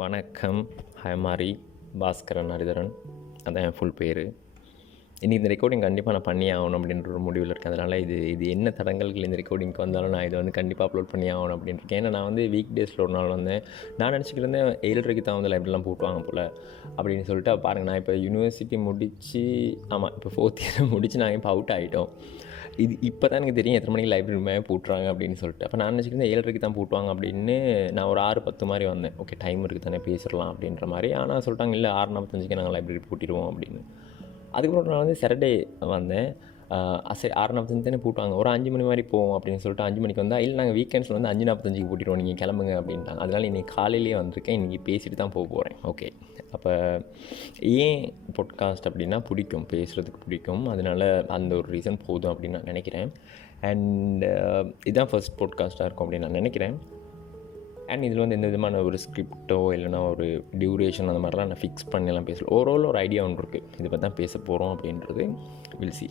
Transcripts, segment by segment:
வணக்கம். ஹயமாரி பாஸ்கரன் ஹரிதரன், அதான் என் ஃபுல் பேர். இன்றைக்கி இந்த ரெக்கார்டிங் கண்டிப்பாக நான் பண்ணி ஆகணும் அப்படின்ற ஒரு முடிவில் இருக்கேன். அதனால் இது என்ன தடங்கல்கள் இந்த ரெக்கார்டிங்க்கு வந்தாலும் நான் இதை கண்டிப்பாக அப்லோட் பண்ணி ஆகணும் அப்படின்னு இருக்கேன். ஏன்னா நான் வீக் டேஸில் ஒரு நாள் நான் நினச்சிக்கிருந்தேன் 7:30 தான் லைப்ரரிலாம் போட்டுவாங்க போல் அப்படின்னு சொல்லிட்டு. பாருங்கள், நான் இப்போ யூனிவர்சிட்டி முடித்து இப்போ 4th இயர் முடித்து நாங்கள் இப்போ அவுட் ஆகிட்டோம். இப்போ தான் எனக்கு தெரியும் எத்தனை மணிக்கு லைப்ரரி மேலே போட்டுறாங்க அப்படின்னு சொல்லிட்டு. அப்போ நான் நினச்சிக்கிருந்தேன் 7:30 தான் போட்டுவாங்க அப்படின்னு. நான் ஒரு 6:10 மாதிரி வந்தேன். ஓகே, டைம் இருக்குது தானே, பேசிடலாம் அப்படின்ற மாதிரி. ஆனால் சொல்லிட்டாங்க இல்லை 6:45 நாங்கள் லைப்ரரி பூட்டிடுவோம் அப்படின்னு. அதுக்கப்புறம் நான் சாட்டர்டே வந்தேன். சரி 6:45 தானே பூட்டுவாங்க, ஒரு 5 மணி மாதிரி போவோம் அப்படின்னு சொல்லிட்டு 5 மணிக்கு வந்தால், இல்லை நாங்கள் வீக்கெண்ட்ஸில் 5:45 பூட்டிடுவோம், நீங்கள் கிளம்புங்க அப்படின்ட்டாங்க. அதனால் இன்றைக்கி காலையிலேயே வந்திருக்கேன். இன்றைக்கி பேசிட்டு தான் போக போகிறேன். ஓகே, அப்போ ஏன் பாட்காஸ்ட் அப்படின்னா பிடிக்கும், பேசுகிறதுக்கு பிடிக்கும். அதனால் அந்த ஒரு ரீசன் போதும் அப்படின்னு நான் நினைக்கிறேன். அண்ட் இதுதான் ஃபர்ஸ்ட் பாட்காஸ்ட்டாக இருக்கும் அப்படின்னு நான் நினைக்கிறேன். அண்ட் இதில் எந்த விதமான ஒரு ஸ்கிரிப்டோ இல்லைனா ஒரு டியூரேஷன் அந்த மாதிரிலாம் நான் ஃபிக்ஸ் பண்ணிலாம் பேசல. ஓவரால் ஒரு ஐடியா ஒன்று இருக்குது, இதை பற்றி தான் பேச போகிறோம் அப்படின்றது. Will see.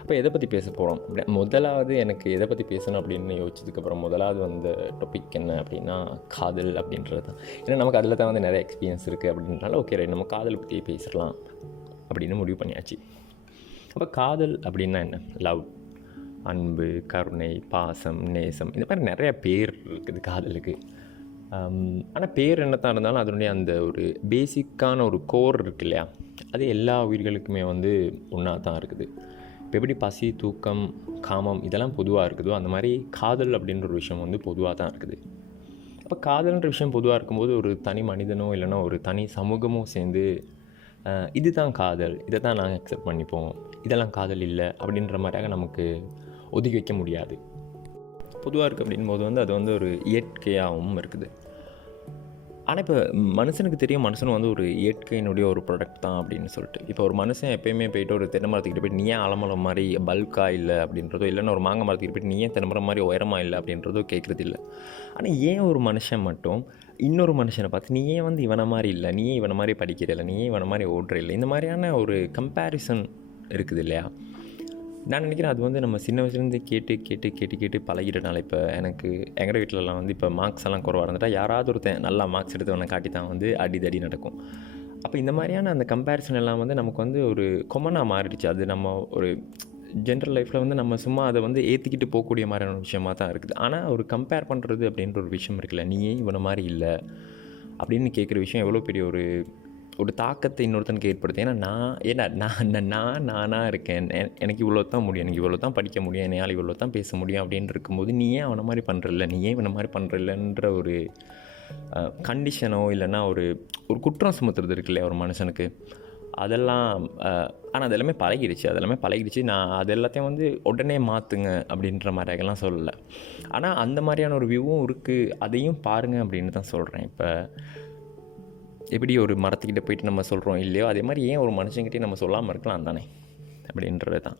அப்போ எதை பற்றி பேச போகிறோம் முதலாவது எனக்கு எதை பற்றி பேசணும் அப்படின்னு யோசிச்சதுக்கப்புறம் முதலாவது டாபிக் என்ன அப்படின்னா காதல் அப்படின்றது தான். ஏன்னா நமக்கு அதில் தான் நிறைய எக்ஸ்பீரியன்ஸ் இருக்குது அப்படின்றனால ஓகே ரைட், நம்ம காதல் பற்றி பேசலாம் அப்படின்னு முடிவு பண்ணியாச்சு. அப்போ காதல் அப்படின்னா என்ன? லவ், அன்பு, கருணை, பாசம், நேசம், இந்த மாதிரி நிறைய பேர் இருக்குது காதலுக்கு. ஆனால் பேர் என்னத்தான் இருந்தாலும் அதனுடைய அந்த ஒரு பேசிக்கான ஒரு கோர் இருக்குது இல்லையா, அது எல்லா உயிர்களுக்குமே ஒன்றா தான் இருக்குது. இப்போ எப்படி பசி, தூக்கம், காமம் இதெல்லாம் பொதுவாக இருக்குதோ அந்த மாதிரி காதல் அப்படின்ற ஒரு விஷயம் பொதுவாக தான் இருக்குது. அப்போ காதல்ன்ற விஷயம் பொதுவாக இருக்கும்போது ஒரு தனி மனிதனோ இல்லைன்னா ஒரு தனி சமூகமோ சேர்ந்து இது தான் காதல், இதை தான் நாங்கள் அக்செப்ட் பண்ணிப்போம், இதெல்லாம் காதல் இல்லை அப்படின்ற மாதிரியாக நமக்கு ஒதுக்கி வைக்க முடியாது. பொதுவாக இருக்குது அப்படின்போது அது ஒரு இயற்கையாகவும் இருக்குது. ஆனால் இப்போ மனுஷனுக்கு தெரியும், மனுஷனும் ஒரு இயற்கையினுடைய ஒரு ப்ராடக்ட் தான் அப்படின்னு சொல்லிட்டு. இப்போ ஒரு மனுஷன் எப்போயுமே போய்ட்டு ஒரு தென்னை மரத்துக்கிட்ட போய்ட்டு நீ ஏன் ஆலமரம் மாதிரி பல்காக இல்லை அப்படின்றதோ, இல்லைன்னா ஒரு மாங்காய் மரத்துக்கிட்ட போய்ட்டு நீ ஏன் தென்னை மரம் மாதிரி உயரமாக இல்லை அப்படின்றதோ கேட்குறது இல்லை. ஆனால் ஏன் ஒரு மனுஷன் மட்டும் இன்னொரு மனுஷனை பார்த்து நீ ஏன் இவனை மாதிரி இல்லை, நீ ஏன் இவனை மாதிரி படிக்கிறதில்லை, நீ ஏன் இவனை மாதிரி ஓடுற இல்லை, இந்த மாதிரியான ஒரு கம்பேரிசன் இருக்குது இல்லையா. நான் நினைக்கிறேன் அது நம்ம சின்ன வயசுலேருந்து கேட்டு பழகிட்டனால. இப்போ எனக்கு எங்கள் வீட்டிலலாம் இப்போ மார்க்ஸ் எல்லாம் குறைவாக இருந்துட்டால் யாராவது ஒருத்தன் நல்லா மார்க்ஸ் எடுத்தவனை காட்டி தான் அடிதடி நடக்கும். அப்போ இந்த மாதிரியான அந்த கம்பேரிசன் எல்லாம் நமக்கு ஒரு கொமனாக மாறிடுச்சு. அது நம்ம ஒரு ஜென்ரல் லைஃப்பில் நம்ம சும்மா அதை ஏற்றிக்கிட்டு போகக்கூடிய மாதிரியான விஷயமாக தான் இருக்குது. ஆனால் ஒரு கம்பேர் பண்ணுறது அப்படின்ற ஒரு விஷயம் இருக்குல்ல, நீ ஏன் இவனை மாதிரி இல்லை அப்படின்னு கேட்குற விஷயம் எவ்வளோ பெரிய ஒரு தாக்கத்தை இன்னொருத்தனுக்கு ஏற்படுது. ஏன்னா நானாக இருக்கேன், எனக்கு இவ்வளோ தான் முடியும், எனக்கு இவ்வளோ தான் படிக்க முடியும், என்னால் இவ்வளோ தான் பேச முடியும் அப்படின்னு இருக்கும்போது நீ ஏன் அவனை மாதிரி பண்ணுறதில்ல, நீ ஏன் இவனை மாதிரி பண்ணுறதில்லன்ற ஒரு கண்டிஷனோ இல்லைன்னா ஒரு குற்றம் சுமத்துறது இருக்கு இல்லையா ஒரு மனுஷனுக்கு. அதெல்லாம் ஆனால் அதெல்லாமே பழகிடுச்சு. நான் அது எல்லாத்தையும் உடனே மாற்றுங்க அப்படின்ற மாதிரிலாம் சொல்லலை. ஆனால் அந்த மாதிரியான ஒரு வியூவும் இருக்குது, அதையும் பாருங்கள் அப்படின்னு தான் சொல்கிறேன். இப்போ எப்படி ஒரு மரத்துக்கிட்ட போயிட்டு நம்ம சொல்கிறோம் இல்லையோ, அதே மாதிரி ஏன் ஒரு மனுஷங்கிட்டே நம்ம சொல்லாமல் இருக்கலாம் தானே அப்படின்றது தான்.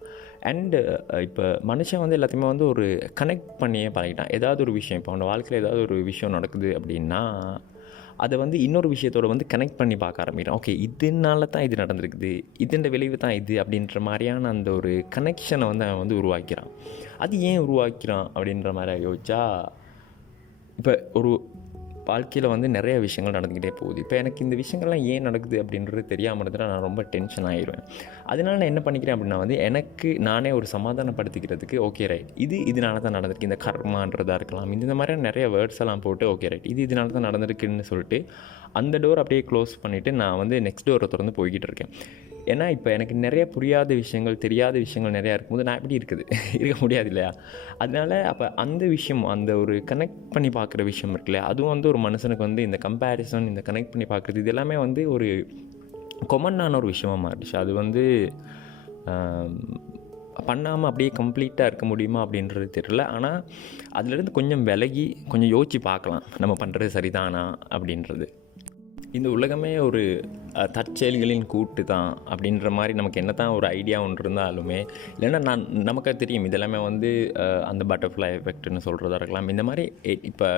அண்டு இப்போ மனுஷன் எல்லாத்தையுமே ஒரு கனெக்ட் பண்ணியே பழகிட்டான். ஏதாவது ஒரு விஷயம், இப்போ அவனோட வாழ்க்கையில் ஏதாவது ஒரு விஷயம் நடக்குது அப்படின்னா அதை இன்னொரு விஷயத்தோடு கனெக்ட் பண்ணி பார்க்க ஆரம்பிக்கிறான். ஓகே, இதனால தான் இது நடந்திருக்குது, இதோட விளைவு தான் இது அப்படின்ற மாதிரியான அந்த ஒரு கனெக்ஷனை அவன் உருவாக்கிறான். அது ஏன் உருவாக்கிறான் அப்படின்ற மாதிரி யோசிச்சா, இப்போ ஒரு வாழ்க்கையில் நிறைய விஷயங்கள் நடந்துக்கிட்டே போகுது. இப்போ எனக்கு இந்த விஷயங்கள்லாம் ஏன் நடக்குது அப்படின்றது தெரியாமல் இருந்துட்டு நான் ரொம்ப டென்ஷன் ஆகிடுவேன். அதனால நான் என்ன பண்ணிக்கிறேன் அப்படின்னா எனக்கு நானே ஒரு சமாதானப்படுத்திக்கிறதுக்கு ஓகே ரைட், இதனால தான் நடந்திருக்கு, இந்த கர்மான்றதாக இருக்கலாம், இந்த மாதிரியான நிறைய வேர்ட்ஸ் எல்லாம் போட்டு ஓகே ரைட் இதனால தான் நடந்திருக்குன்னு சொல்லிட்டு அந்த டோர் அப்படியே க்ளோஸ் பண்ணிவிட்டு நான் நெக்ஸ்ட் டோரை திறந்து போய்கிட்டு இருக்கேன். ஏன்னா இப்போ எனக்கு நிறைய புரியாத விஷயங்கள், தெரியாத விஷயங்கள் நிறையா இருக்கும்போது நான் எப்படி இருக்க முடியாது இல்லையா. அதனால் அப்போ அந்த விஷயம், அந்த ஒரு கனெக்ட் பண்ணி பார்க்குற விஷயம் இருக்குல்ல, அதுவும் ஒரு மனுஷனுக்கு இந்த கம்பேரிசன், இந்த கனெக்ட் பண்ணி பார்க்குறது, இது எல்லாமே ஒரு கொமன்னான ஒரு விஷயமாக மாறிடுச்சு. அது பண்ணாமல் அப்படியே கம்ப்ளீட்டாக இருக்க முடியுமா அப்படின்றது தெரியல. ஆனால் அதுலேருந்து கொஞ்சம் விலகி கொஞ்சம் யோசித்து பார்க்கலாம், நம்ம பண்ணுறது சரிதானா அப்படின்றது. இந்த உலகமே ஒரு தற்செயல்களின் கூட்டு தான் அப்படின்ற மாதிரி நமக்கு என்ன தான் ஒரு ஐடியா ஒன்று இருந்தாலுமே, இல்லைன்னா நமக்கு தெரியும் இதெல்லாமே அந்த பட்டர்ஃப்ளை எஃபெக்ட்னு சொல்கிறதா இருக்கலாம். இந்த மாதிரி இப்போ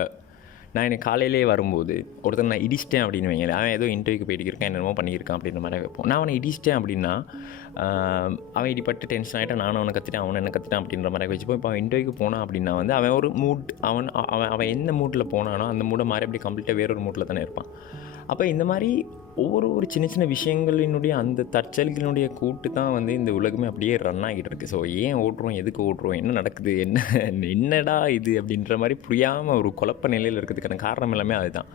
நான் எனக்கு காலையிலேயே வரும்போது ஒருத்தர் நான் இடிச்சிட்டேன் அப்படின்னு வைங்களேன், அவன் ஏதோ இன்டர்வியூக்கு போயிட்டு இருக்கான், என்னென்னமோ பண்ணியிருக்கான் அப்படின்ற மாதிரி வைப்போம். நான் அவனை இடிச்சிட்டேன் அப்படின்னா அவன் இடிப்பட்டு டென்ஷன் ஆகிட்டான், நானும் அவனை கற்றுட்டேன், அவனை என்ன கற்றுட்டான் அப்படின்ற மாதிரி வச்சுப்போம். இப்போ அவன் இன்டர்வியூக்கு போனான் அப்படின்னா வந்து அவன் ஒரு மூட், அவன் அவன் அவன் எந்த மூட்டில் போனானோ அந்த மூடை மாறி அப்படி கம்ப்ளீட்டாக வேறொரு மூட்டில் தானே இருப்பான். அப்போ இந்த மாதிரி ஒரு சின்ன சின்ன விஷயங்களினுடைய அந்த தற்செயல்களினுடைய கூட்டு தான் வந்து இந்த உலகமே அப்படியே ரன் ஆகிட்டு இருக்குது. ஸோ ஏன் ஓட்டுறோம், எதுக்கு ஓட்டுறோம், என்ன நடக்குது, என்னடா இது அப்படின்ற மாதிரி புரியாமல் ஒரு குழப்ப நிலையில் இருக்கிறதுக்கான காரணம் எல்லாமே அதுதான்.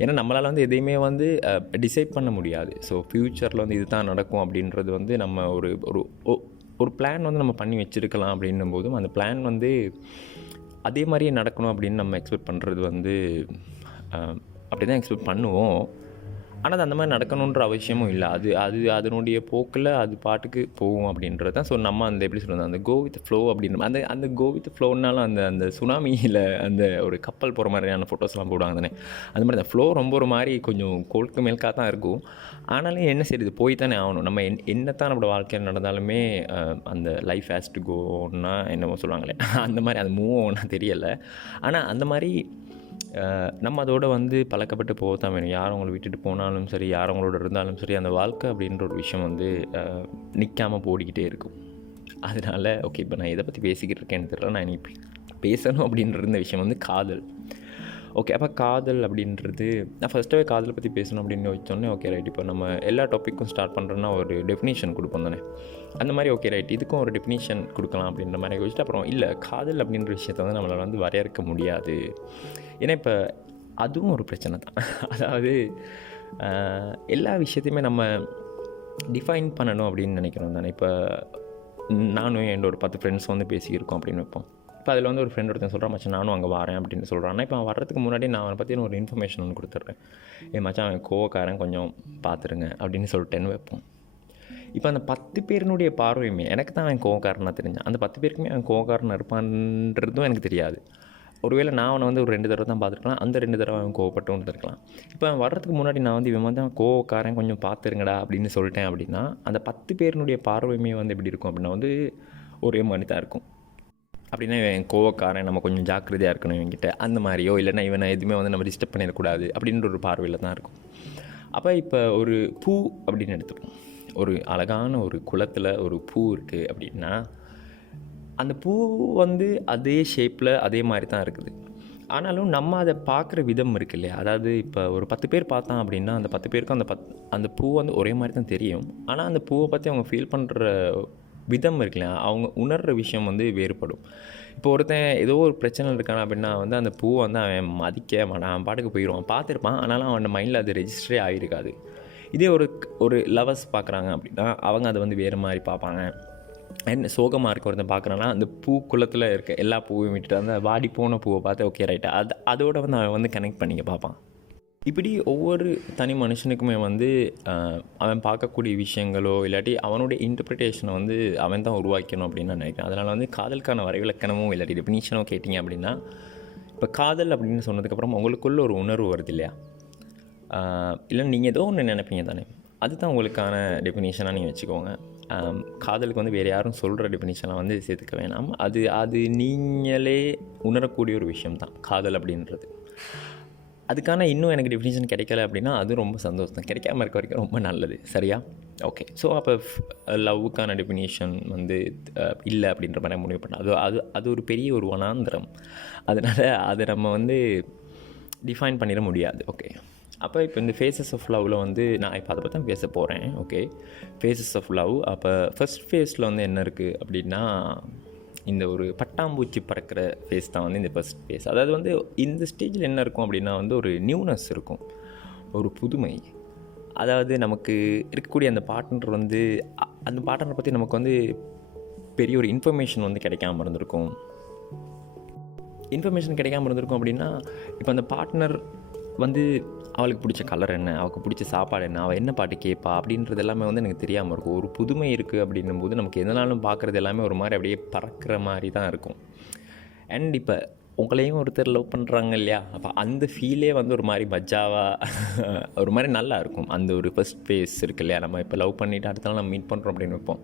ஏன்னா நம்மளால் வந்து எதையுமே வந்து டிசைட் பண்ண முடியாது. ஸோ ஃப்யூச்சரில் வந்து இது தான் நடக்கும் அப்படின்றது வந்து நம்ம ஒரு பிளான் வந்து நம்ம பண்ணி வச்சுருக்கலாம். அப்படின்னும் போதும் அந்த பிளான் வந்து அதே மாதிரியே நடக்கணும் அப்படின்னு நம்ம எக்ஸ்பெக்ட் பண்ணுறது வந்து அப்படி தான் எக்ஸ்பெக்ட் பண்ணுவோம். ஆனால் அது அந்த மாதிரி நடக்கணுன்ற அவசியமும் இல்லை. அதனுடைய போக்கில் அது பாட்டுக்கு போகும் அப்படின்றது தான். ஸோ நம்ம அந்த எப்படி சொல்கிறது, அந்த கோ வித் ஃப்ளோ அப்படின்ற அந்த கோ வித் ஃப்ளோனாலும் அந்த சுனாமியில் அந்த ஒரு கப்பல் போகிற மாதிரியான ஃபோட்டோஸ்லாம் போடுவாங்க தானே, அந்த மாதிரி அந்த ஃப்ளோ ரொம்ப ஒரு மாதிரி கொஞ்சம் கோல்க்கு மேல்காக தான் இருக்கும். ஆனாலும் என்ன செய்யுது, போய் தானே ஆகணும். நம்ம என்னத்தான் நம்மளோட வாழ்க்கையில் நடந்தாலுமே அந்த லைஃப் ஹேஸ் டு கோன்னா என்னமோ சொல்லுவாங்களே, அந்த மாதிரி அது மூவ் ஆகும்னா தெரியலை. ஆனால் அந்த மாதிரி நம்ம அதோடு வந்து பழக்கப்பட்டு போக தான் வேணும். யார் அவங்கள விட்டுட்டு போனாலும் சரி, யார் அவங்களோட இருந்தாலும் சரி, அந்த வாழ்க்கை அப்படின்ற ஒரு விஷயம் வந்து நிற்காமல் போடிக்கிட்டே இருக்கும். அதனால் ஓகே, இப்போ நான் எதை பற்றி பேசிக்கிட்டு இருக்கேன்னு தெரியல. நான் இனி பேசணும் அப்படின்ற இந்த விஷயம் வந்து காதல். ஓகே, அப்போ காதல் அப்படின்றது நான் ஃபஸ்ட்டாகவே காதலை பற்றி பேசணும் அப்படின்னு வச்சோன்னே ஓகே ரைட், இப்போ நம்ம எல்லா டாப்பிக்கும் ஸ்டார்ட் பண்ணுறோன்னா ஒரு டெஃபினேஷன் கொடுப்போம் தானே, அந்த மாதிரி ஓகே ரைட் இதுக்கும் ஒரு டெஃபினேஷன் கொடுக்கலாம் அப்படின்ற மாதிரி வச்சுட்டு அப்புறம் இல்லை காதல் அப்படின்ற விஷயத்தை வந்து நம்மளால் வந்து வரையறுக்க முடியாது. ஏன்னா இப்போ அதுவும் ஒரு பிரச்சனை தான். அதாவது எல்லா விஷயத்தையுமே நம்ம டிஃபைன் பண்ணணும் அப்படின்னு நினைக்கிறோம் தானே. இப்போ நானும் என்னோட ஒரு 10 ஃப்ரெண்ட்ஸ் வந்து பேசியிருக்கோம் அப்படின்னு வைப்போம். இப்போ அதில் வந்து ஒரு ஃப்ரெண்ட் ஒருத்தன் சொல்கிறான், மச்சான் நானும் அங்கே வரேன் அப்படின்னு சொல்கிறான். இப்போ அவன் வர்றதுக்கு முன்னாடி நான் அவனை பற்றி ஒரு இன்ஃபர்மேஷன் ஒன்று கொடுத்துட்றேன். மச்சான் அவன் கோவக்காரன், கொஞ்சம் பார்த்துருங்க அப்படின்னு சொல்லிட்டேன்னு வைப்போம். இப்போ அந்த 10 பேரினுடைய பார்வையுமே எனக்கு தான் அவன் கோவக்காரனாக தெரிஞ்சான். அந்த 10 பேருக்குமே அவன் கோவக்காரனாக இருப்பான்றதும் எனக்கு தெரியாது. ஒருவேளை நான் அவனை வந்து ஒரு 2 தடவை தான் பார்த்துருக்கலாம், அந்த 2 தடவை அவன் கோவப்பட்டு இருந்திருக்கலாம். இப்போ அவன் வர்றதுக்கு முன்னாடி நான் வந்து இவன் வந்து அவன் கோவக்காரன், கொஞ்சம் பார்த்துருங்கடா அப்படின்னு சொல்லிட்டேன் அப்படின்னா அந்த 10 பேரினுடைய பார்வையுமே வந்து எப்படி இருக்கும் அப்படின்னா வந்து ஒரே மாதிரி தான் இருக்கும். அப்படின்னா இவன் கோவக்காரன், நம்ம கொஞ்சம் ஜாக்கிரதையாக இருக்கணும் இவன்கிட்ட, அந்த மாதிரியோ இல்லைன்னா இவனை எதுவுமே வந்து நம்ம டிஸ்டர்ப் பண்ணிடக்கூடாது அப்படின்ற ஒரு பார்வையில் தான் இருக்கும். அப்போ இப்போ ஒரு பூ அப்படின்னு எடுத்துப்போம். ஒரு அழகான ஒரு குளத்தில் ஒரு பூ இருக்குது அப்படின்னா அந்த பூ வந்து அதே ஷேப்பில் அதே மாதிரி தான் இருக்குது. ஆனாலும் நம்ம அதை பார்க்குற விதம் இருக்குது இல்லையா. அதாவது இப்போ ஒரு 10 பேர் பார்த்தான் அப்படின்னா அந்த 10 பேருக்கும் அந்த பூ வந்து ஒரே மாதிரி தான் தெரியும். ஆனால் அந்த பூவை பற்றி அவங்க ஃபீல் பண்ணுற விதம் இருக்குல்ல, அவங்க உணர்கிற விஷயம் வந்து வேறுபடும். இப்போ ஒருத்தன் ஏதோ ஒரு பிரச்சனை இருக்கான் அப்படின்னா வந்து அந்த பூவை வந்து அவன் மதிக்க மாட்டான், அவன் பாட்டுக்கு போயிடுவான். பார்த்துருப்பான், ஆனாலும் அவன் மைண்டில் அது ரெஜிஸ்டரே ஆகிருக்காது. இதே ஒரு லவர்ஸ் பார்க்குறாங்க அப்படின்னா அவங்க அதை வந்து வேறு மாதிரி பார்ப்பாங்க. என்ன சோகமாக இருக்க ஒருத்தன் பார்க்குறான்னா அந்த பூக்குளத்தில் இருக்க எல்லா பூவையும் விட்டுட்டு அந்த வாடி போன பூவை பார்த்து ஓகே ரைட்டா அதோட வந்து அவன் வந்து கனெக்ட் பண்ணிக்க பார்ப்பான். இப்படி ஒவ்வொரு தனி மனுஷனுக்குமே வந்து அவன் பார்க்கக்கூடிய விஷயங்களோ இல்லாட்டி அவனுடைய இன்டர்பிரிட்டேஷனை வந்து அவன் தான் உருவாக்கணும் அப்படின்னு நான் நினைக்கிறேன். அதனால் வந்து காதலுக்கான வரைவிலக்கணமோ இல்லாட்டி டெஃபினிஷனோ கேட்டிங்க அப்படின்னா இப்போ காதல் அப்படின்னு சொன்னதுக்கப்புறம் உங்களுக்குள்ள ஒரு உணர்வு வருது இல்லையா, இல்லை நீங்கள் ஏதோ ஒன்று நினைப்பீங்க தானே, அதுதான் உங்களுக்கான டெஃபினிஷனாக நீங்கள் வச்சுக்கோங்க. காதலுக்கு வந்து வேறு யாரும் சொல்கிற டெஃபினிஷனாக வந்து சேர்த்துக்க வேணாம். அது நீங்களே உணரக்கூடிய ஒரு விஷயம்தான் காதல் அப்படின்றது. அதுக்கான இன்னும் எனக்கு டெஃபினிஷன் கிடைக்கல அப்படின்னா அது ரொம்ப சந்தோஷம். கிடைக்காம இருக்க வரைக்கும் ரொம்ப நல்லது. சரியா? ஓகே. ஸோ அப்போ லவ்வுக்கான டெஃபினிஷன் வந்து இல்லை அப்படின்ற மாதிரி முடிவு பண்ண அது ஒரு பெரிய ஒரு வனாந்திரம். அதனால் அதை நம்ம வந்து டிஃபைன் பண்ணிட முடியாது. ஓகே. அப்போ இப்போ இந்த ஃபேஸஸ் ஆஃப் லவ்வில் வந்து நான் இப்போ அதை பற்றி தான் பேச போகிறேன். Okay, phases of love. அப்போ ஃபர்ஸ்ட் ஃபேஸில் வந்து என்ன இருக்குது அப்படின்னா இந்த ஒரு பட்டாம்பூச்சி பறக்கிற ஃபேஸ் தான் வந்து இந்த ஃபர்ஸ்ட் ஃபேஸ். அதாவது வந்து இந்த ஸ்டேஜில் என்ன இருக்கும் அப்படின்னா வந்து ஒரு நியூனஸ் இருக்கும், ஒரு புதுமை. அதாவது நமக்கு இருக்கக்கூடிய அந்த பார்ட்னர் வந்து அந்த பார்ட்னரை பற்றி நமக்கு வந்து பெரிய ஒரு இன்ஃபர்மேஷன் வந்து கிடைக்காம இருந்திருக்கும். அப்படின்னா இப்போ அந்த பார்ட்னர் வந்து அவளுக்கு பிடிச்ச கலர் என்ன, அவளுக்கு பிடிச்ச சாப்பாடு என்ன, அவள் என்ன பாட்டு கேட்பா அப்படின்றது எல்லாமே வந்து எனக்கு தெரியாமல் இருக்கும். ஒரு புதுமை இருக்குது அப்படின்னும் போது நமக்கு எதனாலும் பார்க்குறது எல்லாமே ஒரு மாதிரி அப்படியே பறக்கிற மாதிரி தான் இருக்கும். அண்ட் இப்போ உங்களையும் ஒருத்தர் லவ் பண்ணுறாங்க இல்லையா, அப்போ அந்த ஃபீலே வந்து ஒரு மாதிரி மஜாவாக ஒரு மாதிரி நல்லா இருக்கும். அந்த ஒரு ஃபர்ஸ்ட் ஃபேஸ் இருக்குது இல்லையா, நம்ம இப்போ லவ் பண்ணிவிட்டு அடுத்த நாள் நம்ம மீட் பண்ணுறோம் அப்படின்னு வைப்போம்.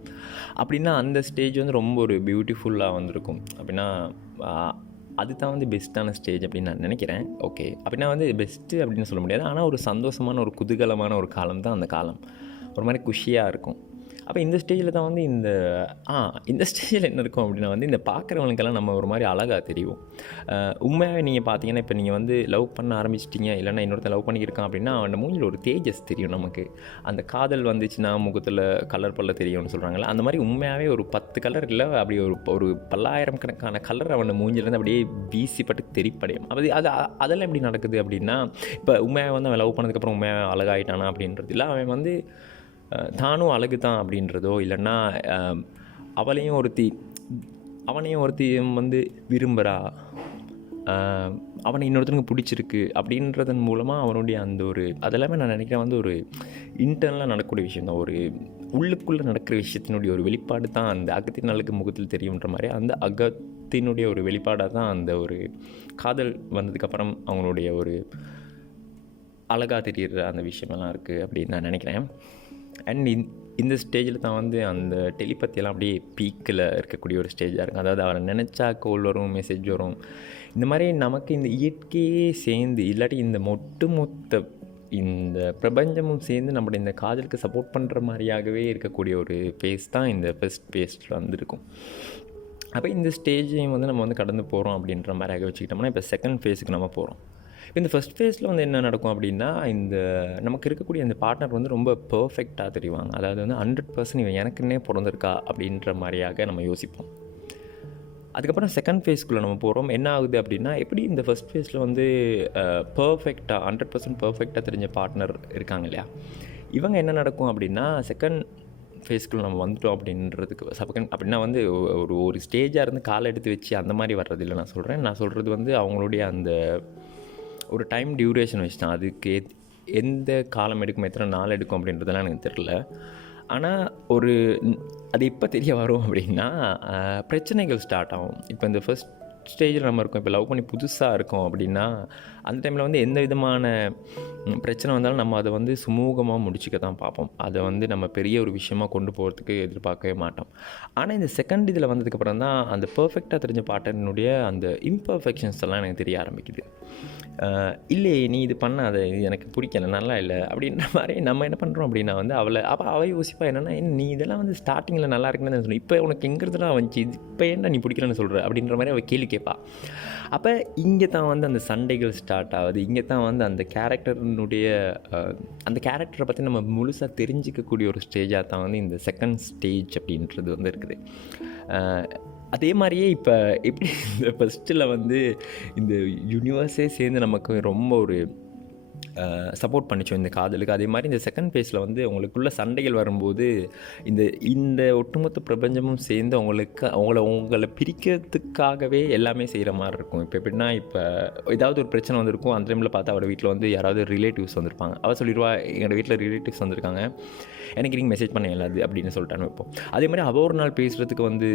அப்படின்னா அந்த ஸ்டேஜ் வந்து ரொம்ப ஒரு பியூட்டிஃபுல்லாக வந்திருக்கும். அப்படின்னா அதுதான் வந்து பெஸ்ட்டான ஸ்டேஜ் அப்படின்னு நான் நினைக்கிறேன். ஓகே, அப்படின்னா வந்து பெஸ்ட்டு அப்படின்னு சொல்ல முடியாது. ஆனால் ஒரு சந்தோஷமான, ஒரு குதூகலமான ஒரு காலம் தான் அந்த காலம். ஒரு மாதிரி குஷியாக இருக்கும். அப்போ இந்த ஸ்டேஜில் தான் வந்து இந்த ஸ்டேஜில் என்ன இருக்கும் அப்படின்னா வந்து இந்த பார்க்குறவங்களுக்கெல்லாம் நம்ம ஒரு மாதிரி அழகாக தெரியும். உண்மையாகவே நீங்கள் பார்த்தீங்கன்னா, இப்போ நீங்கள் வந்து லவ் பண்ண ஆரம்பிச்சிட்டிங்க, இல்லைன்னா இன்னொருத்தன் லவ் பண்ணியிருக்கான் அப்படின்னா அவன் மூஞ்சில் ஒரு தேஜஸ் தெரியும் நமக்கு. அந்த காதல் வந்துச்சுன்னா முகத்தில் கலர் பல்ல தெரியும்னு சொல்கிறாங்களே, அந்த மாதிரி உண்மையாகவே ஒரு 10 கலர் இல்லை, அப்படி ஒரு பல்லாயிரம் கணக்கான கலர் அவன் மூஞ்சிலேருந்து அப்படியே வீசிப்பட்டு தெரிப்படையும். அப்படி அதெல்லாம் எப்படி நடக்குது அப்படின்னா, இப்போ உண்மையாக வந்து அவன் லவ் பண்ணதுக்கப்புறம் உண்மையாக அழகாயிட்டானா அப்படின்றது இல்லை, அவன் வந்து தானும் அழகு தான் அப்படின்றதோ, இல்லைன்னா அவனையும் ஒருத்தி வந்து விரும்புகிறா, அவனை இன்னொருத்தனுக்கு பிடிச்சிருக்கு அப்படின்றதன் மூலமாக அவனுடைய அந்த ஒரு அதெல்லாமே நான் நினைக்கிறேன் வந்து ஒரு இன்டர்னலாக நடக்கக்கூடிய விஷயம் தான். ஒரு உள்ளுக்குள்ளே நடக்கிற விஷயத்தினுடைய ஒரு வெளிப்பாடு தான் அந்த அகத்தின் அழகு முகத்தில் தெரியுன்ற மாதிரி அந்த அகத்தினுடைய ஒரு வெளிப்பாடாக தான் அந்த ஒரு காதல் வந்ததுக்கப்புறம் அவங்களுடைய ஒரு அழகாக தெரிகிற அந்த விஷயமெல்லாம் இருக்குது அப்படின்னு நான் நினைக்கிறேன். அண்ட் இந்த ஸ்டேஜில் தான் வந்து அந்த டெலிபத்தியெல்லாம் அப்படியே பீக்கில் இருக்கக்கூடிய ஒரு ஸ்டேஜாக இருக்கும். அதாவது அவரை நினச்சா கோல் வரும், மெசேஜ் வரும். இந்த மாதிரி நமக்கு இந்த இயற்கையே சேர்ந்து, இல்லாட்டி இந்த மொத்த இந்த பிரபஞ்சமும் சேர்ந்து நம்மளுடைய இந்த காதலுக்கு சப்போர்ட் பண்ணுற மாதிரியாகவே இருக்கக்கூடிய ஒரு ஃபேஸ் தான் இந்த ஃபர்ஸ்ட் ஃபேஸில் வந்துருக்கும். அப்போ இந்த ஸ்டேஜையும் வந்து நம்ம வந்து கடந்து போகிறோம் அப்படின்ற மாதிரியாக வச்சுக்கிட்டோம்னா, இப்போ செகண்ட் ஃபேஸுக்கு நம்ம போகிறோம். இந்த ஃபஸ்ட் ஃபேஸில் வந்து என்ன நடக்கும் அப்படின்னா, இந்த நமக்கு இருக்கக்கூடிய அந்த பார்ட்னர் வந்து ரொம்ப பர்ஃபெக்டாக தெரிவாங்க. அதாவது வந்து 100% இவன் எனக்குன்னே பிறந்திருக்கா அப்படின்ற மாதிரியாக நம்ம யோசிப்போம். அதுக்கப்புறம் செகண்ட் ஃபேஸ்க்குள்ளே நம்ம போகிறோம். என்ன ஆகுது அப்படின்னா, எப்படி இந்த ஃபஸ்ட் ஃபேஸில் வந்து பர்ஃபெக்டாக 100% பர்ஃபெக்டாக தெரிஞ்ச பார்ட்னர் இருக்காங்க இல்லையா, இவங்க என்ன நடக்கும் அப்படின்னா, செகண்ட் ஃபேஸ்க்குள்ளே நம்ம வந்துட்டோம் அப்படின்றதுக்கு செகண்ட் அப்படின்னா வந்து ஒரு ஸ்டேஜாக இருந்து காலை எடுத்து வச்சு அந்த மாதிரி வர்றது இல்லை. நான் சொல்கிறது வந்து அவங்களுடைய அந்த ஒரு டைம் டியூரேஷன் வச்சு தான். அதுக்கு எந்த காலம் எடுக்கும், எத்தனை நாள் எடுக்கும் அப்படின்றதெல்லாம் எனக்கு தெரில. ஆனால் அது எப்போ தெரிய வரும் அப்படின்னா, பிரச்சனைகள் ஸ்டார்ட் ஆகும். இப்போ இந்த ஃபர்ஸ்ட் ஸ்டேஜில் நம்ம இருக்கோம், இப்போ லவ் பண்ணி புதுசாக இருக்கோம் அப்படின்னா, அந்த டைமில் வந்து எந்த விதமான பிரச்சனை வந்தாலும் நம்ம அதை வந்து சுமூகமாக முடிச்சுக்க தான் பார்ப்போம். அதை வந்து நம்ம பெரிய ஒரு விஷயமாக கொண்டு போகிறதுக்கு எதிர்பார்க்கவே மாட்டோம். ஆனால் இந்த செகண்ட் இதில் வந்ததுக்கப்புறம் தான் அந்த பர்ஃபெக்டாக தெரிஞ்ச பார்ட்னருடைய அந்த இம்பர்ஃபெக்ஷன்ஸ் எல்லாம் எனக்கு தெரிய ஆரம்பிக்குது. இல்லையே நீ இது பண்ணாத, இது எனக்கு பிடிக்கல, நல்லா இல்லை அப்படின்ற மாதிரி நம்ம என்ன பண்ணுறோம் அப்படின்னா வந்து அவள் யோசிப்பா என்னென்னா, நீ இதெல்லாம் வந்து ஸ்டார்டிங்கில் நல்லா இருக்குன்னு சொன்னேன், இப்போ உனக்கு எங்கிறதுலாம் வந்துச்சு, இப்போ என்ன நீ பிடிக்கலன்னு சொல்கிற அப்படின்ற மாதிரி அவள் கேள்வி கேட்பா. அப்போ இங்கே தான் வந்து அந்த சண்டைகள் ஸ்டார்ட் ஆகுது. இங்கே தான் வந்து அந்த கேரக்டரை பற்றி நம்ம முழுசாக தெரிஞ்சிக்கக்கூடிய ஒரு ஸ்டேஜாக தான் வந்து இந்த செகண்ட் ஸ்டேஜ் அப்படின்றது வந்து இருக்குது. அதே மாதிரியே இப்போ எப்படி இந்த ஃபஸ்ட்டில் வந்து இந்த யூனிவர்ஸே சேர்ந்து நமக்கு ரொம்ப ஒரு சப்போர்ட் பண்ணிச்சோம் இந்த காதலுக்கு, அதே மாதிரி இந்த செகண்ட் ஃபேஸில் வந்து உங்களுக்குள்ள சண்டைகள் வரும்போது இந்த ஒட்டுமொத்த பிரபஞ்சமும் சேர்ந்து உங்களை பிரிக்கிறதுக்காகவே எல்லாமே செய்கிற மாதிரி இருக்கும். இப்போ எப்படின்னா, இப்போ ஏதாவது ஒரு பிரச்சனை வந்திருக்கும், அந்த டைமில் பார்த்தா அவரோட வீட்டில் வந்து யாராவது ரிலேட்டிவ்ஸ் வந்திருப்பாங்க. அவள் சொல்லிடுவா, என்னோடய வீட்டில் ரிலேட்டிவ்ஸ் வந்திருக்காங்க, எனக்கு நீங்கள் மெசேஜ் பண்ண இயலாது அப்படின்னு சொல்லிட்டான்னு வைப்போம். அதே மாதிரி அவள் ஒரு நாள் பேசுகிறதுக்கு வந்து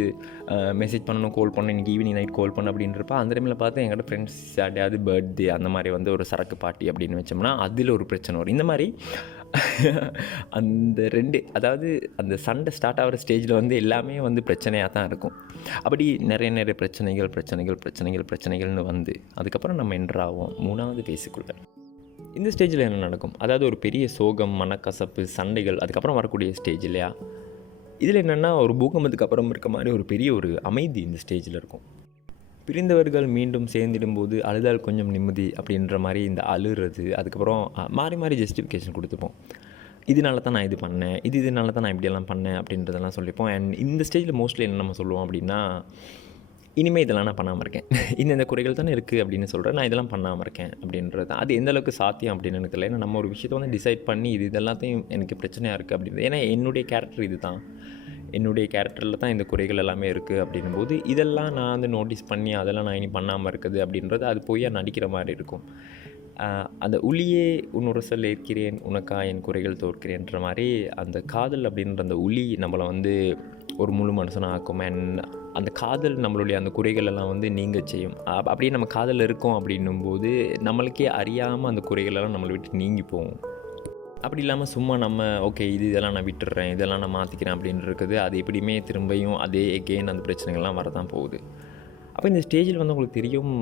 மெசேஜ் பண்ணணும், கால் பண்ணணும், இன்றைக்கி ஈவினிங் நைட் கால் பண்ண அப்படின்றப்ப அந்த டைமில் பார்த்து எங்களோட ஃப்ரெண்ட்ஸ் யார்டையாவது பர்த்டே அந்த மாதிரி வந்து ஒரு சரக்கு பார்ட்டி அப்படின்னு வச்சோம்னா அதில் ஒரு பிரச்சனை வரும். இந்த மாதிரி அதாவது அந்த சண்டை ஸ்டார்ட் ஆகிற ஸ்டேஜில் வந்து எல்லாமே வந்து பிரச்சனையாக தான் இருக்கும். அப்படி நிறைய பிரச்சனைகள்னு வந்து அதுக்கப்புறம் நம்ம என்ட்ராகும் 3வது ஃபேஸுக்குள்ள. இந்த ஸ்டேஜில் என்ன நடக்கும், அதாவது ஒரு பெரிய சோகம், மனக்கசப்பு, சண்டைகள், அதுக்கப்புறம் வரக்கூடிய ஸ்டேஜ் இல்லையா. இதில் என்னென்னா, ஒரு பூகம்பத்துக்கு அப்புறம் இருக்க மாதிரி ஒரு பெரிய ஒரு அமைதி இந்த ஸ்டேஜில் இருக்கும். பிரிந்தவர்கள் மீண்டும் சேர்ந்திடும்போது அழுதால் கொஞ்சம் நிம்மதி அப்படின்ற மாதிரி இந்த அழுறது, அதுக்கப்புறம் மாறி ஜஸ்டிஃபிகேஷன் கொடுத்துப்போம். இதனால தான் நான் இது பண்ணேன், இதனால தான் நான் இப்படியெல்லாம் பண்ணேன் அப்படின்றதெல்லாம் சொல்லிப்போம். அண்ட் இந்த ஸ்டேஜில் மோஸ்ட்லி என்ன நம்ம சொல்லுவோம் அப்படின்னா, இனிமேல் இதெல்லாம் நான் பண்ணாமல் இருக்கேன், இந்த குறைகள் தானே இருக்குது அப்படின்னு சொல்கிறேன், நான் இதெல்லாம் பண்ணாமல் இருக்கேன் அப்படின்றது தான். அது எந்தளவுக்கு சாத்தியம் அப்படின்னு எனக்கு தெரியல. ஏன்னா நம்ம ஒரு விஷயத்தை வந்து டிசைட் பண்ணி இதெல்லாத்தையும் எனக்கு பிரச்சனையாக இருக்குது அப்படின்றது, ஏன்னா என்னுடைய கேரக்டர் இது தான், என்னுடைய கேரக்டரில் தான் இந்த குறைகள் எல்லாமே இருக்குது அப்படின்போது இதெல்லாம் நான் வந்து நோட்டீஸ் பண்ணி அதெல்லாம் நான் இனி பண்ணாமல் இருக்குது அப்படின்றது அது பொய்யா நடிக்கிற மாதிரி இருக்கும். அந்த உளியே உன்னுரசல் ஏற்கிறேன், உனக்கா என் குறைகள் தோற்கிறேன்ற மாதிரி அந்த காதல் அப்படின்ற அந்த உளி நம்மளை வந்து ஒரு முழு மனுஷனாக ஆக்கும். அண்ட் அந்த காதல் நம்மளுடைய அந்த குறைகள் எல்லாம் வந்து நீங்க செய்யும். அப்படியே நம்ம காதல் இருக்கோம் அப்படின்னும்போது நம்மளுக்கே அறியாமல் அந்த குறைகளெல்லாம் நம்மளை விட்டு நீங்கி போகும். அப்படி இல்லாமல் சும்மா நம்ம ஓகே இதெல்லாம் நான் விட்டுடுறேன், இதெல்லாம் நான் மாற்றிக்கிறேன் அப்படின்னு இருக்குது, அது எப்படியுமே திரும்பியும் அதே எகெயின் அந்த பிரச்சனைகள்லாம் வரதான் போகுது. அப்போ இந்த ஸ்டேஜில் வந்து உங்களுக்கு தெரியும்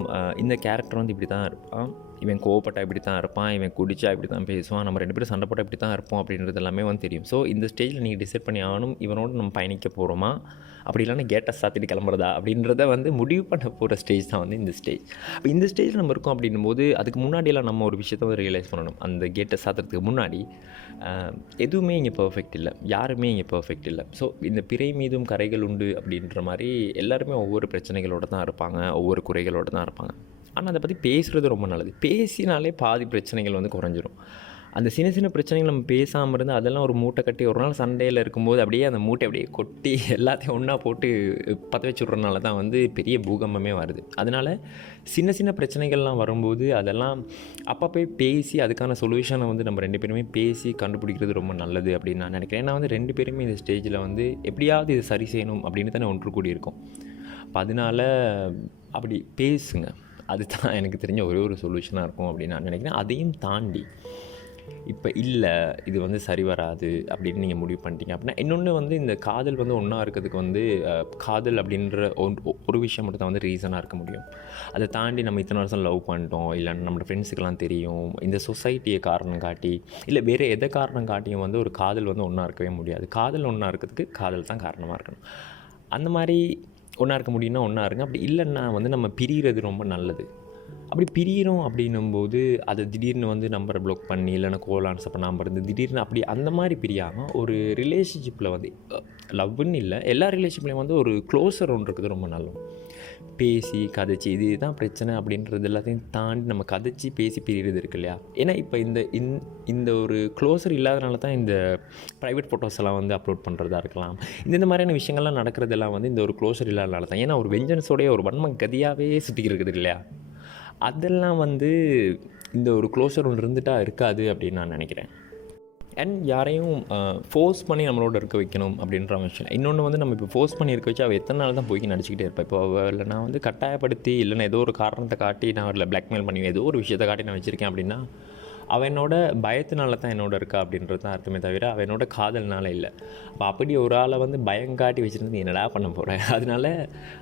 இந்த கேரக்டர் வந்து இப்படி தான் இருப்பான், இவன் கோவப்பட்டா இப்படி தான் இருப்பான், இவன் குடிச்சா இப்படி தான் பேசுவான், நம்ம 2 பேரும் சண்டை போட்டால் இப்படி தான் இருப்போம் அப்படின்றது எல்லாமே வந்து தெரியும். ஸோ இந்த ஸ்டேஜில் நீங்கள் டிசைட் பண்ணி ஆகணும், இவனோடு நம்ம பயணிக்க போகிறோமா, அப்படி இல்லைன்னா கேட்டை சாத்திட்டு கிளம்புறதா அப்படின்றத வந்து முடிவு பண்ண போகிற ஸ்டேஜ் தான் வந்து இந்த ஸ்டேஜ். அப்போ இந்த ஸ்டேஜில் நம்ம இருக்கோம் அப்படின்னும் போது அதுக்கு முன்னாடியெல்லாம் நம்ம ஒரு விஷயத்தை வந்து ரியலைஸ் பண்ணணும். அந்த கேட்டை சாத்துறதுக்கு முன்னாடி எதுவுமே இங்கே பர்ஃபெக்ட் இல்லை, யாருமே இங்கே பர்ஃபெக்ட் இல்லை. ஸோ இந்த பிறை மீதும் கரைகள் உண்டு அப்படின்ற மாதிரி எல்லாருமே ஒவ்வொரு பிரச்சனைகளோடு தான் இருப்பாங்க, ஒவ்வொரு குறைகளோடு தான் இருப்பாங்க. ஆனால் அதை பற்றி பேசுகிறது ரொம்ப நல்லது. பேசினாலே பாதி பிரச்சனைகள் வந்து குறைஞ்சிரும். அந்த சின்ன சின்ன பிரச்சனைகள் நம்ம பேசாமல் இருந்து அதெல்லாம் ஒரு மூட்டை கட்டி ஒரு நாள் சண்டையில் இருக்கும்போது அப்படியே அந்த மூட்டை அப்படியே கொட்டி எல்லாத்தையும் ஒன்றா போட்டு பற்ற வச்சு விட்றதுனால தான் வந்து பெரிய பூகம்பமே வருது. அதனால் சின்ன சின்ன பிரச்சனைகள்லாம் வரும்போது அதெல்லாம் அப்பப்போ பேசி அதுக்கான சொல்யூஷனை வந்து நம்ம 2 பேருமே பேசி கண்டுபிடிக்கிறது ரொம்ப நல்லது அப்படின்னு நான் நினைக்கிறேன். ஏன்னா வந்து 2 பேருமே இந்த ஸ்டேஜில் வந்து எப்படியாவது இதை சரி செய்யணும் அப்படின்னு தானே ஒன்று கூடி இருக்கும். அப்போ அதனால் அப்படி பேசுங்க, அதுதான் எனக்கு தெரிஞ்ச ஒரே ஒரு சொல்யூஷனாக இருக்கும் அப்படின்னு நான் நினைக்கிறேன். அதையும் தாண்டி இப்போ இல்லை இது வந்து சரி வராது அப்படின்னு நீங்கள் முடிவு பண்ணிட்டீங்க அப்படின்னா, இன்னொன்று வந்து இந்த காதல் வந்து ஒன்றா இருக்கிறதுக்கு வந்து காதல் அப்படின்ற ஒரு விஷயம் மட்டும் தான் வந்து ரீசனாக இருக்க முடியும். அதை தாண்டி நம்ம இத்தனை வருஷம் லவ் பண்ணிட்டோம், இல்லைன்னா நம்ம ஃப்ரெண்ட்ஸுக்கெல்லாம் தெரியும், இந்த சொசைட்டியை காரணம் காட்டி இல்லை வேறு எதை காரணம் காட்டியும் வந்து ஒரு காதல் வந்து ஒன்றா இருக்கவே முடியாது. காதல் ஒன்றா இருக்கிறதுக்கு காதல் தான் காரணமாக இருக்கணும். அந்த மாதிரி ஒன்றா இருக்க முடியும்னா ஒன்றா இருங்க, அப்படி இல்லைன்னா வந்து நம்ம பிரிகிறது ரொம்ப நல்லது. அப்படி பிரியிறோம் அப்படின்னும்போது அதை திடீர்னு வந்து நம்பரை ப்ளாக் பண்ணி இல்லைன்னா கோல் ஆன்சர் பண்ணாமல் இருந்து திடீர்னு அப்படி அந்த மாதிரி பிரியாமல் ஒரு ரிலேஷன்ஷிப்பில் வந்து லவ்னு இல்லை, எல்லா ரிலேஷன்ஷிப்லேயும் வந்து ஒரு க்ளோஸர் ஒன்று இருக்குது ரொம்ப நல்லது. பேசி கதைச்சி இது தான் பிரச்சனை அப்படின்றது எல்லாத்தையும் தாண்டி நம்ம கதைச்சி பேசி பிரிகிறது இருக்கு இல்லையா. ஏன்னா இப்போ இந்த ஒரு க்ளோஸர் இல்லாதனால தான் இந்த ப்ரைவேட் ஃபோட்டோஸ் எல்லாம் வந்து அப்லோட் பண்ணுறதா இருக்கலாம், இந்த மாதிரியான விஷயங்கள்லாம் நடக்கிறதெல்லாம் வந்து இந்த ஒரு க்ளோஸர் இல்லாதனால தான். ஏன்னா ஒரு வெஞ்சன்ஸோடைய ஒரு வன்ம கதியாகவே சுற்றி இருக்குது இல்லையா. அதெல்லாம் வந்து இந்த ஒரு க்ளோஸர் ஒன்று இருந்துட்டா இருக்காது அப்படின்னு நான் நினைக்கிறேன். அண்ட் யாரையும் ஃபோர்ஸ் பண்ணி நம்மளோட இருக்க வைக்கணும் அப்படின்ற விஷயம். இன்னொன்று வந்து நம்ம இப்போ ஃபோர்ஸ் பண்ணி இருக்க வச்சு அவள் எத்தனை நாள் தான் போய் நடிச்சிக்கிட்டே இருப்பேன். இப்போ இல்லை நான் வந்து கட்டாயப்படுத்தி இல்லைன்னா ஏதோ ஒரு காரணத்தை காட்டி நான் அதில் பிளாக்மெயில் பண்ணி ஏதோ ஒரு விஷயத்தை காட்டி நான் வச்சுருக்கேன் அப்படின்னா அவள் என்னோட பயத்தினால தான் என்னோட இருக்கா அப்படின்றது தான் அர்த்தமே தவிர அவள் என்னோட காதல்னால இல்லை. அப்போ அப்படி ஒரு ஆளை வந்து பயங்காட்டி வச்சுருந்து நீ என்னடா பண்ண போகிறேன், அதனால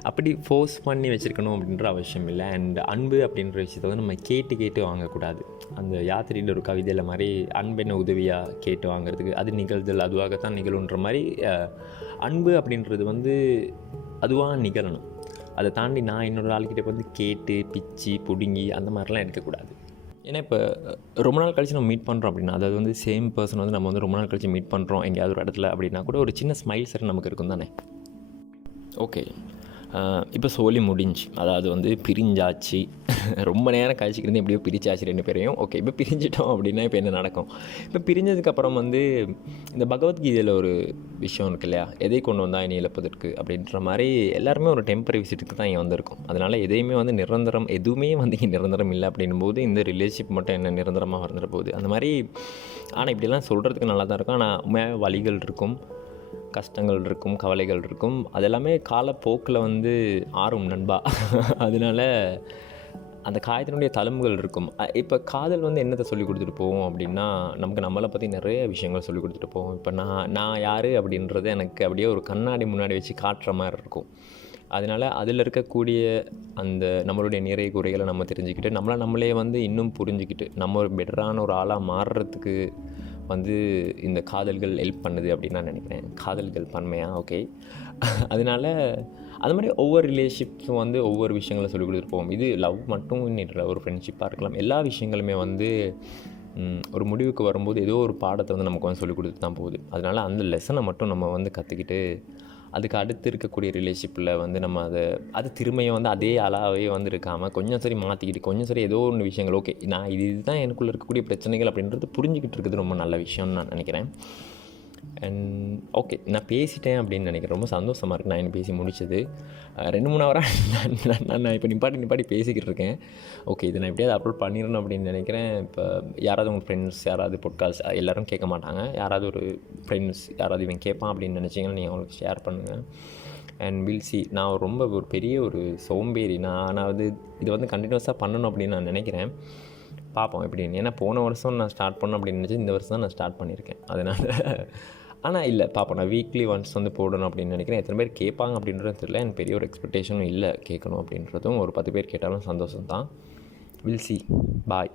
அப்படி ஃபோர்ஸ் பண்ணி வச்சுருக்கணும் அப்படின்ற அவசியம் இல்லை. அண்ட் அன்பு அப்படின்ற விஷயத்தை வந்து நம்ம கேட்டு வாங்கக்கூடாது. அந்த யாத்திரையில் ஒரு கவிதையில் மாதிரி அன்பென்ன உதவியாக கேட்டு வாங்கிறதுக்கு அது நிகழ்தல் அதுவாகத்தான் நிகழுன்ற மாதிரி அன்பு அப்படின்றது வந்து அதுவாக நிகழணும். அதை தாண்டி நான் இன்னொரு ஆள்கிட்ட வந்து கேட்டு பிச்சு பிடுங்கி அந்த மாதிரிலாம் எடுக்கக்கூடாது. ஏன்னா இப்போ ரொம்ப நாள் கழிச்சு நம்ம மீட் பண்ணுறோம் அப்படின்னா, அதாவது வந்து சேம் பர்சன் வந்து நம்ம வந்து ரொம்ப நாள் கழிச்சு மீட் பண்ணுறோம் எங்கேயாவது ஒரு இடத்துல அப்படின்னா கூட ஒரு சின்ன ஸ்மைல் சரி நமக்கு இருக்கும் தானே. ஓகே, இப்போ சோலி முடிஞ்சு, அதாவது வந்து பிரிஞ்சாச்சு, ரொம்ப நேரம் கழிச்சிக்கிருந்து எப்படியோ பிரிச்சாச்சு 2 பேரையும். ஓகே, இப்போ பிரிஞ்சிட்டோம் அப்படின்னா இப்போ என்ன நடக்கும்? இப்போ பிரிஞ்சதுக்கப்புறம் வந்து இந்த பகவத்கீதையில் ஒரு விஷயம் இருக்கு இல்லையா, எதை கொண்டு வந்தால் இனி இழப்பதற்கு அப்படின்ற மாதிரி எல்லாருமே ஒரு டெம்பரரி விசிட்டுக்கு தான் இங்கே வந்திருக்கும். அதனால் எதையுமே வந்து நிரந்தரம், எதுவுமே வந்து இங்கே நிரந்தரம் இல்லை அப்படின்னும் போது இந்த ரிலேஷன்ஷிப் மட்டும் என்ன நிரந்தரமாக வந்துட போகுது அந்த மாதிரி. ஆனால் இப்படிலாம் சொல்கிறதுக்கு நல்லா தான் இருக்கும், ஆனால் உண்மையாக வலிகள் இருக்கும், கஷ்டங்கள் இருக்கும், கவலைகள் இருக்கும். அதெல்லாமே காலப்போக்கில் வந்து ஆறும் நண்பா. அதனால அந்த காயத்தினுடைய தழும்புகள் இருக்கும். இப்போ காதல் வந்து என்னத்தை சொல்லி கொடுத்துட்டு போவோம் அப்படின்னா, நமக்கு நம்மளை பற்றி நிறைய விஷயங்கள் சொல்லி கொடுத்துட்டு போவோம். இப்போ நான் யார் அப்படின்றது எனக்கு அப்படியே ஒரு கண்ணாடி முன்னாடி வச்சு காட்டுற மாதிரி இருக்கும். அதனால் அதில் இருக்கக்கூடிய அந்த நம்மளுடைய நிறை குறைகளை நம்ம தெரிஞ்சுக்கிட்டு நம்மளே வந்து இன்னும் புரிஞ்சுக்கிட்டு நம்ம ஒரு பெட்டரான ஒரு ஆளாக மாறுறதுக்கு வந்து இந்த காதல்கள் ஹெல்ப் பண்ணுது அப்படின்னு நான் நினைக்கிறேன். காதல்கள் பன்மையாக ஓகே. அதனால் அது மாதிரி ஒவ்வொரு ரிலேஷன்ஷிப்ஸும் வந்து ஒவ்வொரு விஷயங்களை சொல்லிக் கொடுத்துருப்போம். இது லவ் மட்டும் இல்லை, ஒரு ஃப்ரெண்ட்ஷிப்பாக இருக்கலாம். எல்லா விஷயங்களுமே வந்து ஒரு முடிவுக்கு வரும்போது ஏதோ ஒரு பாடத்தை வந்து நமக்கு வந்து சொல்லிக் கொடுத்து தான் போகுது. அதனால் அந்த லெசனை மட்டும் நம்ம வந்து கற்றுக்கிட்டு அதுக்கு அடுத்து இருக்கக்கூடிய ரிலேஷன்ஷிப்பில் வந்து நம்ம அது திரும்பியும் வந்து அதே ஆளாகவே வந்து இருக்காமல் கொஞ்சம் சரி மாற்றிக்கிட்டு கொஞ்சம் சரி ஏதோ ஒன்று விஷயங்கள் ஓகே நான் இதுதான் எனக்குள்ளே இருக்கக்கூடிய பிரச்சனைகள் அப்படின்றது புரிஞ்சுக்கிட்டு இருக்குது ரொம்ப நல்ல விஷயம்னு நான் நினைக்கிறேன். அண்ட் ஓகே, நான் பேசிட்டேன் அப்படின்னு நினைக்கிறேன். ரொம்ப சந்தோஷமாக இருக்குது நான் என்ன பேசி முடிச்சது. 2-3 ஹவராக நான் இப்போ நிப்பாட்டி பேசிக்கிட்டு இருக்கேன். ஓகே, இதை நான் எப்படியாவது அப்லோட் பண்ணிடணும் அப்படின்னு நினைக்கிறேன். இப்போ யாராவது உங்கள் ஃப்ரெண்ட்ஸ் யாராவது பாட்காஸ்ட் எல்லோரும் கேட்க மாட்டாங்க, யாராவது ஒரு ஃப்ரெண்ட்ஸ் யாராவது இவன் கேட்பான் அப்படின்னு நினச்சிங்கன்னா நீங்கள் அவங்களுக்கு ஷேர் பண்ணுங்கள். And will see. நான் ரொம்ப ஒரு பெரிய ஒரு சோம்பேறி. நான் வந்து இதை வந்து கண்டினியூஸாக பண்ணணும் அப்படின்னு நான் நினைக்கிறேன். பார்ப்போம் எப்படின்னு. ஏன்னா போன வருஷம் நான் ஸ்டார்ட் பண்ணணும் அப்படின்னு நினச்சி இந்த வருஷம் தான் நான் ஸ்டார்ட் பண்ணியிருக்கேன். அதனால் ஆனால் இல்லை பார்ப்போம், நான் வீக்லி ஒன்ஸ் வந்து போடணும் அப்படின்னு நினைக்கிறேன். எத்தனை பேர் கேட்பாங்க அப்படின்றது தெரியல. எனக்கு பெரிய ஒரு எக்ஸ்பெக்டேஷனும் இல்லை கேட்கணும் அப்படின்றதும். ஒரு 10 பேர் கேட்டாலும் சந்தோஷம் தான். Will see. பாய்.